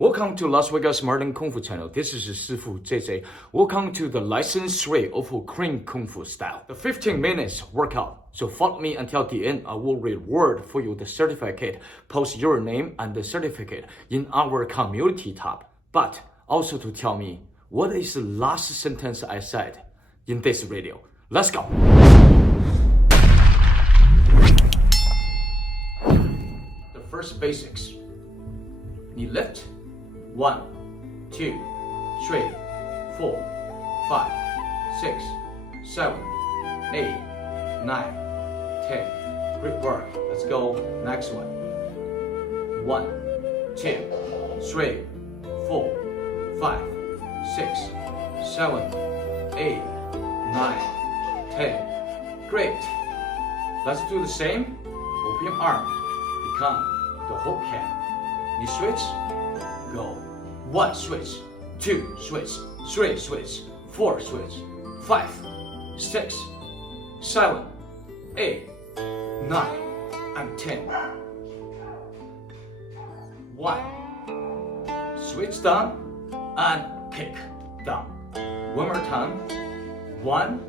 Welcome to Las Vegas Modern Kung Fu channel. This is Shifu JJ. Welcome to the lesson 3 of Korean Kung Fu style. The 15 minutes workout. So follow me until the end. I will reward for you the certificate. Post your name and the certificate in our community tab. But also to tell me what is the last sentence I said in this video. Let's go. The first basics. Knee lift. 1, 2, 3, 4, 5, 6, 7, 8, 9, 10. Great work. Let's go. Next one. 1, 2, 3, 4, 5, 6, 7, 8, 9, 10. Great. Let's do the same. Open your arm. Become the hook hand. Knee switch. Go. 1 switch, 2 switch, 3 switch, 4 switch, 5, 6, 7, 8, 9, and 10. 1. Switch down and kick down. One more time. 1.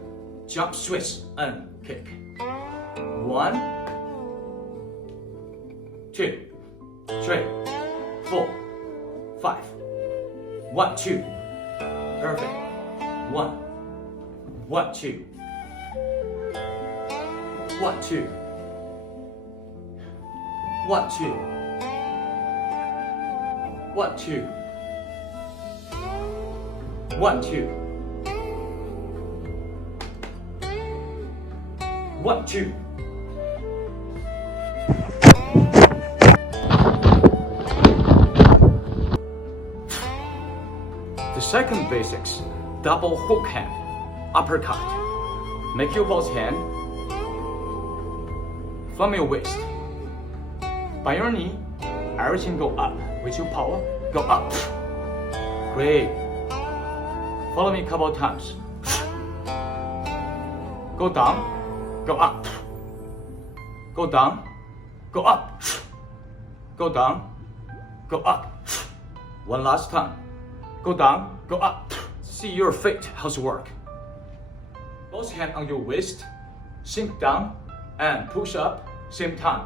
Jump switch and kick. 1, 2, 3, 4, 5. 1, 2. Perfect. 1, 1, 2. 1, 2. 1, 2. 1, 2. 1, 2. 1, 2. The second basics, double hook hand, uppercut. Make your both hand from your waist. By your knee, everything go up. With your power, go up. Great. Follow me a couple of times. Go down, go up. Go down, go up. Go down, go up. One last time. Go down, go up. See your feet, how's it work? Both hands on your waist, sink down and push up, same time.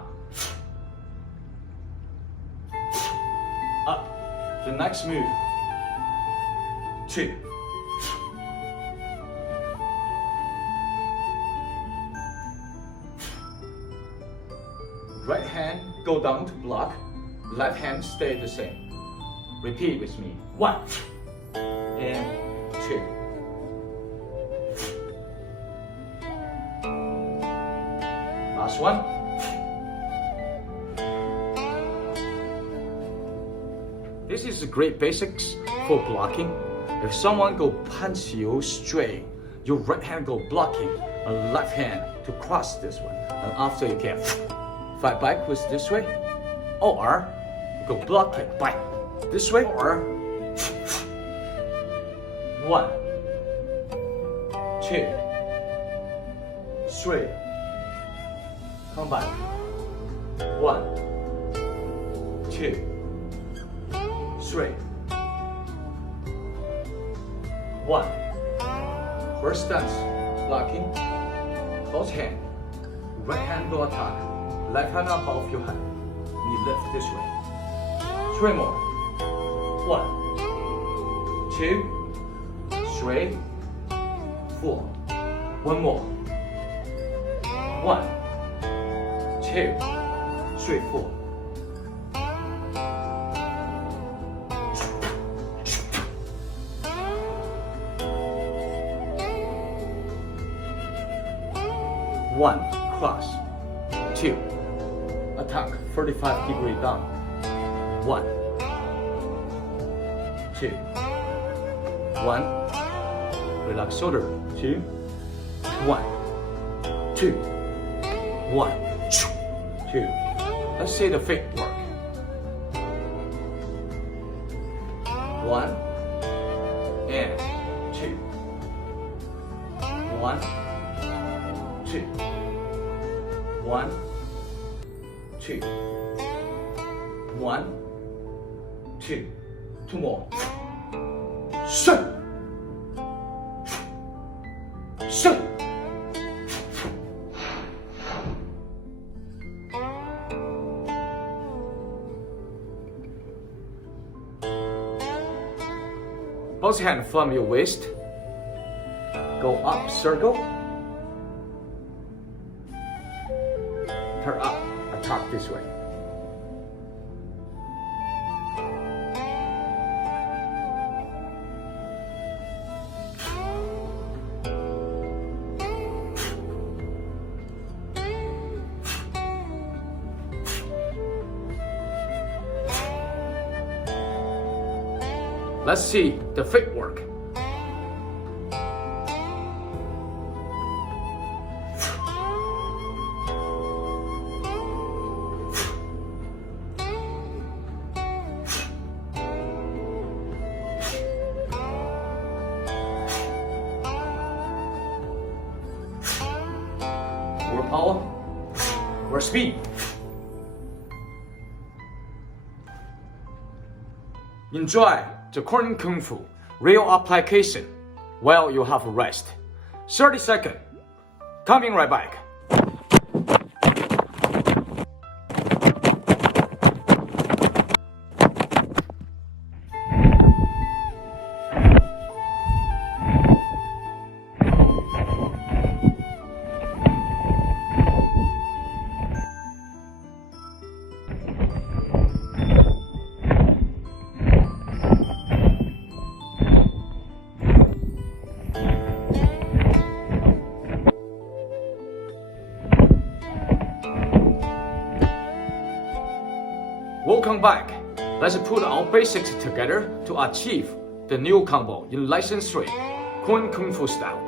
Up. The next move. 2. Right hand go down to block, left hand stay the same. Repeat with me. 1 and 2. Last one. This is a great basics for blocking. If someone go punch you straight, your right hand go blocking, and left hand to cross this one. And after you can fight back with this way, or go blocking back this way, or 1, 2, 3. Come back. 1, 2, 3. 1. First stance, blocking. Both hand. Right hand go attack. Left hand above your head. Knee lift this way. 3 more. 1, 2, 3, 4. One more. 1, 2, 3, 4. One, cross. 2, attack 45-degree down. 1, 2, 1, relax shoulder. 2, 1, 2, 1, 2. Let's say the feet work. 1 and 2. 1, 2. 1, 2. 1, 2. Two more. Shut. Shut. Both hands from your waist. Go up, circle. Turn up, attack this way. Let's see the feet work. More power, more speed. Enjoy the carne kung fu real application while you have a rest. 30 seconds. Coming right back. Welcome back. Let's put our basics together to achieve the new combo in Lesson 3, carne kung fu style.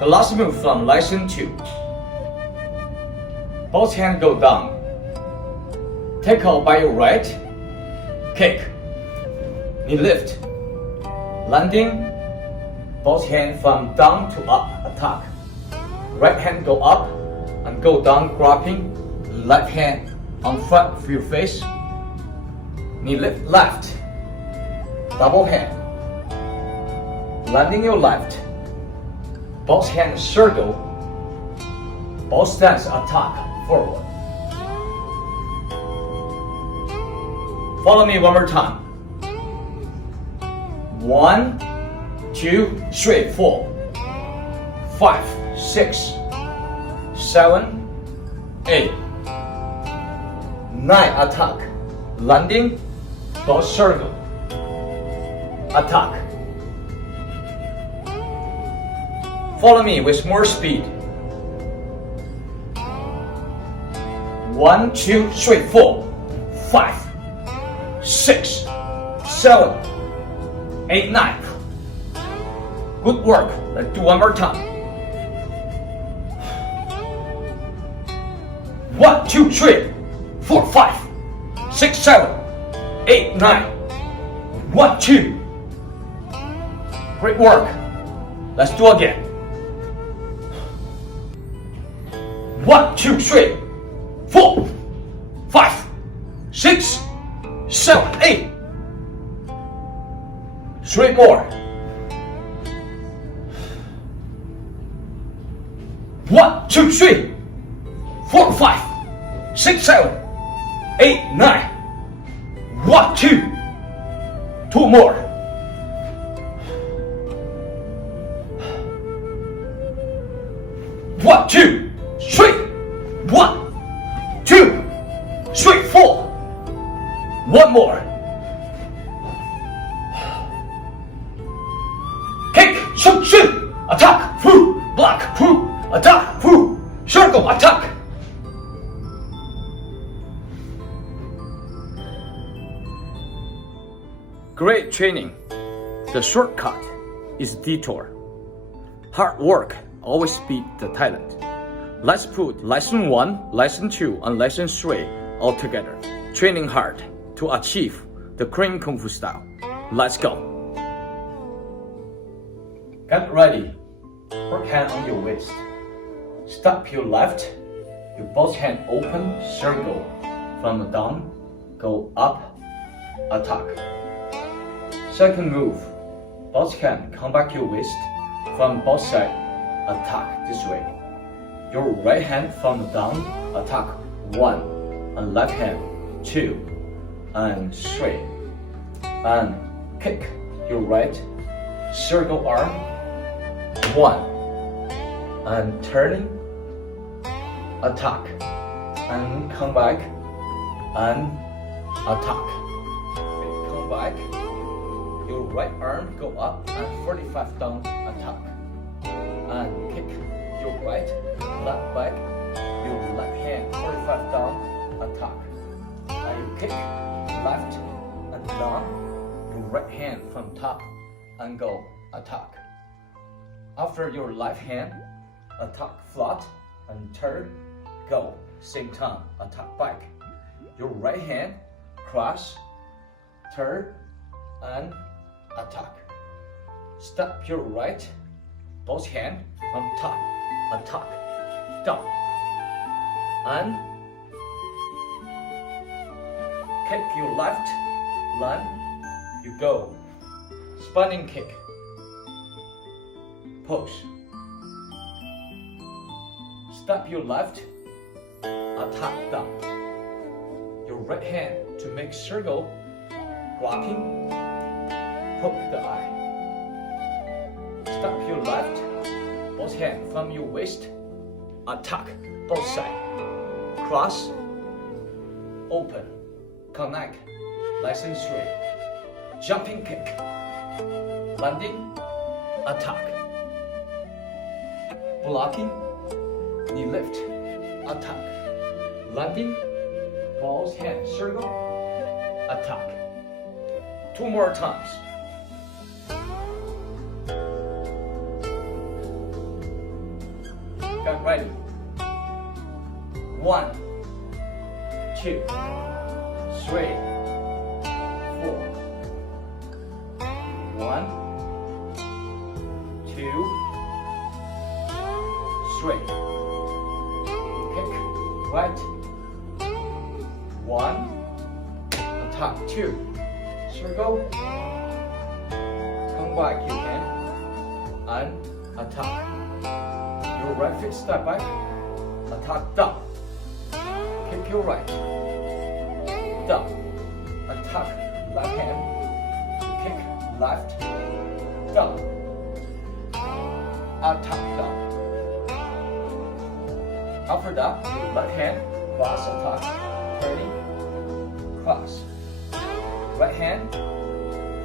The last move from Lesson 2. Both hands go down. Take out by your right. Kick. Knee lift. Landing. Both hands from down to up. Attack. Right hand go up and go down, grabbing. Left hand on front of your face. Knee lift left. Double hand. Landing your left. Both hands circle. Both stance attack forward. Follow me one more time. 1, 2, 3, 4, 5, 6, 7, 8, 9. Attack. Landing. Both circle. Attack. Follow me with more speed. 1, 2, 3, 4, 5, 6, 7, 8, 9. Good work. Let's do one more time. 1, 2, 3, 4, 5, 6, 7, 8, 9. 1, 2. Great work. Let's do again. 1, 2, 3, 4, 5, 6, 7, 8. 3 more. 1, 2, 3, 4, 5, 6, 7, 8, 9. 1, 2. 2 more. 1, 2, 3. 1, 2, 3, 4. 1 more. Kick, shoot, shoot. Attack, through, block, through, attack, through, circle, attack. Great training. The shortcut is detour. Hard work always beats the talent. Let's put Lesson 1, Lesson 2, and Lesson 3 all together. Training hard to achieve the carne kung fu style. Let's go. Get ready. Work hand on your waist. Stop your left, your both hand open, circle from down, go up, attack. Second move, both hand come back your waist from both sides, attack this way. Your right hand from down, attack 1, and left hand 2, and 3, and kick your right, circle arm 1, and turning, attack, and come back, and attack. Come back, your right arm go up and 45 down, attack, and kick your right, left back, your left hand 45 down, attack, and you kick left and down, your right hand from top and go, attack. After your left hand, attack flat and turn, go, same time, attack back. Your right hand, cross, turn, and attack. Step your right, both hand from top, attack, down, and kick your left, land, you go, spinning kick, pose. Step your left, attack down. Your right hand to make circle, blocking, poke the eye. Step your left, both hand from your waist, attack both sides. Cross, open, connect, lesson 3. Jumping kick, landing, attack. Blocking, knee lift, attack. Landing, both hands circle, attack. 2 more times. Get ready. 1, 2, 3, 4. 1, 2, 3. Kick right. 1, attack 2. Circle. Come back you can. And attack. Your right foot step back. Attack down. Kick your right. Down. Attack left hand. Kick left. Down. Attack down. After that, your left hand, cross attack, turning, cross. Right hand,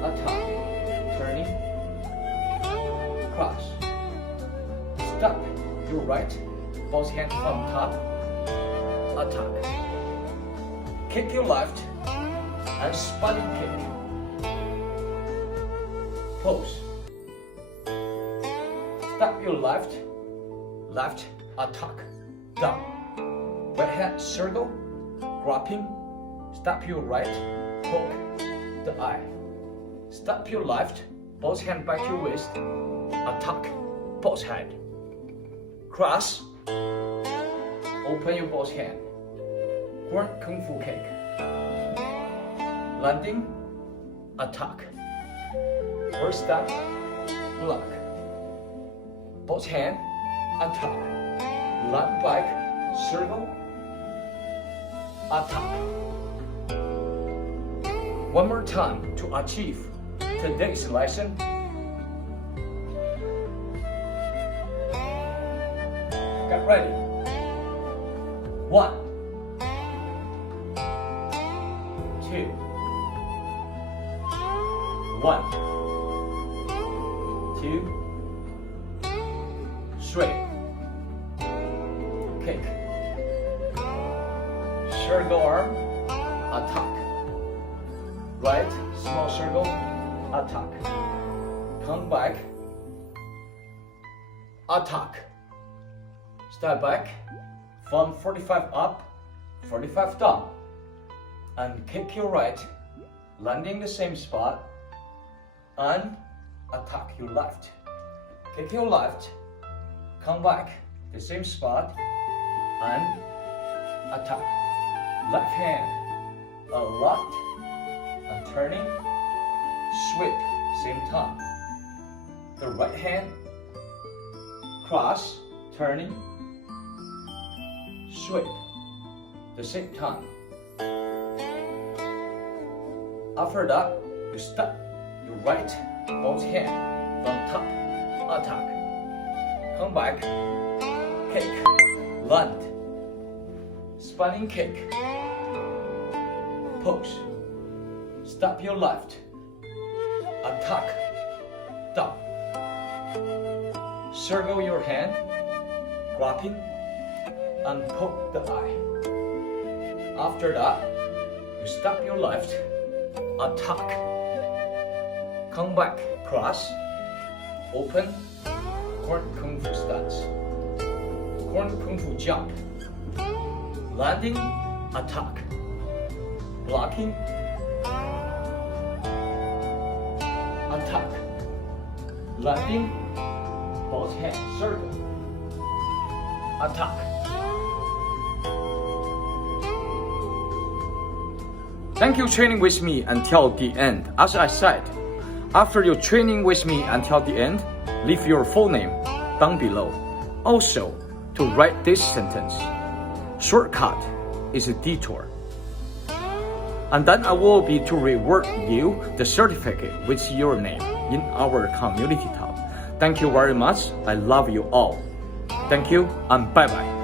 attack, turning, cross. Step your right, both hands from top, attack. Kick your left, and spinning kick. Pose. Step your left, left, attack. Down. Right hand circle, grabbing. Step your right, poke the eye. Step your left, both hand back your waist. Attack, both hand. Cross. Open your both hand. Corn kung fu kick. Landing, attack. First step, block. Both hand, attack. Land back, circle, attack. One more time to achieve today's lesson. Get ready. 1, 2, 1, 2, 3. Kick. Circle arm, attack. Right, small circle, attack. Come back, attack. Step back, from 45 up, 45 down. And kick your right, landing the same spot, and attack your left. Kick your left, come back, the same spot, and attack. Left hand, a lot, and turning, sweep, same time. The right hand, cross, turning, sweep, the same time. After that, you step your right both hand from top, attack. Come back, kick, land, spinning kick, pose, step your left, attack, down. Circle your hand, grabbing, and poke the eye. After that, you step your left, attack. Come back, cross, open, corn kung fu stance. Corn kung fu jump. Landing, attack. Blocking, attack. Landing, both hands, circle. Attack. Thank you training with me until the end. As I said, after you training with me until the end, leave your full name down below. Also, to write this sentence, shortcut is a detour. And then I will be to reward you the certificate with your name in our community tab. Thank you very much. I love you all. Thank you and bye bye.